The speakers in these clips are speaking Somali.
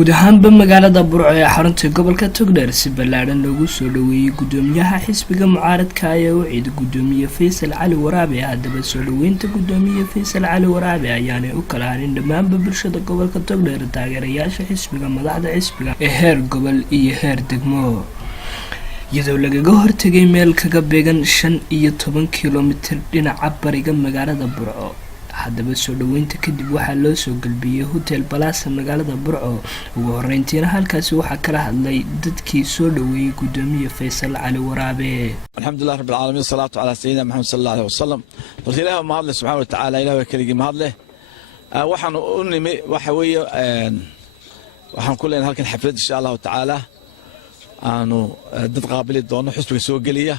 guud ahaanba magaalada Burco ee xarunta gobolka Togdheer si ballaaran loogu soo dhaweeyay gudoomiyaha xisbiga mucaaradka ayaa u ciid gudoomiye Faysal Cali Waraabe hadaba soo dhaweynta gudoomiye Faysal Cali Waraabe ayaana u kala harin dhammaanba bulshada gobolka Togdheer taageerayaasha xisbiga madaxda xisbiga ee heer gobol iyo heer degmo iyadoo lagaga hortagay meel kaga beegan 15 kiiloomitir dhinaca bariga magaalada Burco hadaba soo dhaweynta kadib waxa loo soo galbiyay hotel Palace magaalada Burco ugu horeyntiina halkaas waxa kala hadlay dadkii soo dhaweeyay gudoomiye Faysal Cali Waraabe alxamdulillah rabbil alamin salatu ala sayyidina Muhammad sallallahu alayhi wasallam ilaahay ma hadle subhanahu wa ta'ala ilaahay kaligi ma hadle waxaan u nimi waxa weeye waxaan ku leenahay halkan xaflad insha Allah ta'ala aanu dad qaabili doono xisbiga soo galiya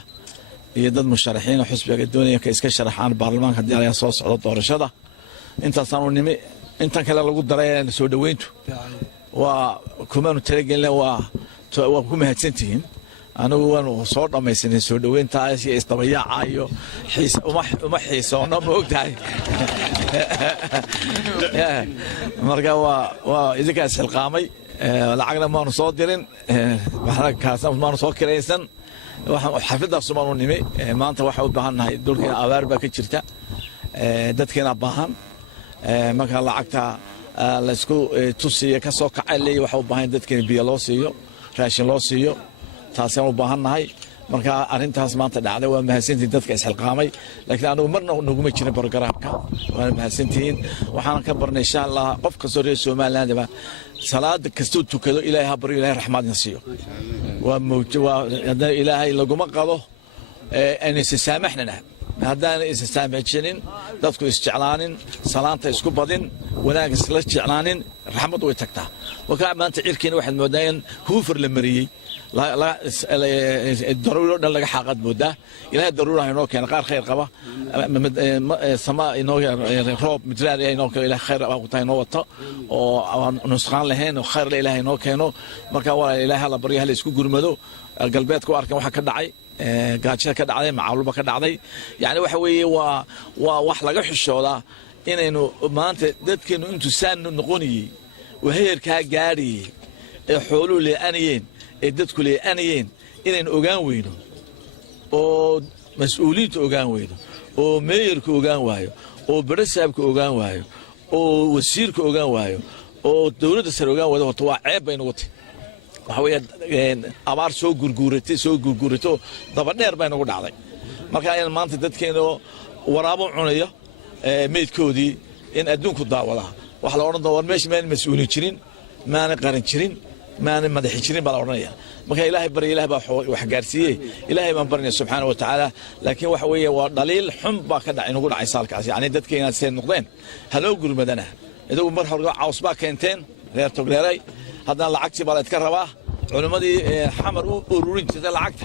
iyo dad musharaxiin xisbiga doonaya ka iska sharaxaan baarlamaanka hadii ay soo socdo doorashada intaas aanu nimi intan kale lagu daray soo dhaweyntu waa kumaanu talagelnaa waa ku mahadsantihiin anagu waan soo dhamaysanay soo dhaweynta ay isdabayaaca iyo uma xiisoona ma ogtahay marka waa idinka xilqaamay lacagna maanu soo dirin waxna kaas maanu soo kiraysan waxaan xafladaas soo nimi maanta waxa u baahanahay dhulkeena abaar baa ka jirta dadkeena baahan marka lacagta la isku tusiyo ka soo kacay waxa u baahan dadkeena biyo loo siiyo raashin loo siiyo taasina u baahanahay marka arintaas maanta dhacday waa mahadsantiin dadka isxilqaamay laakiin anigu marna naguma jirin barnaamijka waa mahadsantiin waxaan ka barnay insha Allah qof ka soo reer Soomaaliland ba salaad kastoo tukado Ilaahay ha bariyo Ilaahay raxmaadna siiyo waa mawjwa hada Ilaahay laguma qado aan issaamaxnana hadaan issaamaxinin dadku isjeclaanin salaanta isku badin wanaag isla jeclaanin raxmad way tagtaa waxa maanta cirkiina waxaad moodayeen huufur la mariyay لا الضرورة ده لقى حاجات بوده إلى الضرورة هناك كان قار خير قبا سماء هناك روب مدراري هناك إلى خير أو تاي نوطة أو نسخان لهن وخير إلى هناك هنو مركا ولا إلى هلا بريه اللي يسكو جرمدو القلبات كو أركان واحد كدعي قاعد كدعي معلومة كدعي يعني وحوي وحلا جح الشغلة إنه ما أنت دتك إنه أنتو سان نقوني وهي كجاري حلول لأنيين dadku leeyanayeen inaan ogaan weyno oo mas'uuliyiinta ogaan weyno oo meeyarka ogaan waayo oo barasaabka ogaan waayo oo wasiirka ogaan waayo oo dawladda sare ogaan wada horta waa ceeb bay nagu tahay waxa weeye abaar soo gurguurato daba dheer bay nagu dhacday marka ayaan maanta dadkeena waraabo cunaya meedkoodii in adduunku daawada wax la oran doono meesha meel mas'uulin jirin maana qaran jirin ما مدح جرين بالأورنية ما كان إلهي بري إلهي وحجارسيه إلهي من برني سبحانه وتعالى لكن وحويه ودليل حم بكذا نقول عيسال كاس يعني دت كينا سين نقدين هلو قول مدنه إذا قمر حرق عوص باكينتين غير تقليري هذا العكس بالله تكرره علماء دي حمر أورورين تدا العكس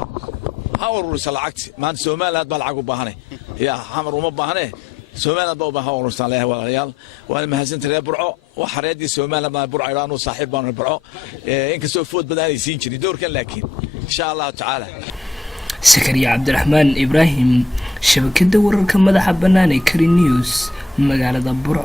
ها أورورس العكس ما أنت سوما لا تبلعوا بهانه يا حمر وما بهانه سومانا ضوبها ورسل عليها والريال وانا مهزنت ريال برعو وحريدي سومانا ما برعو ايران وصاحب بان برعو انك سو فوت بداني يسين جري دور كان لكن ان شاء الله تعالى سكريا عبد الرحمن ابراهيم شبكه ورarka madaxa banaanay Kari News magaalada Burco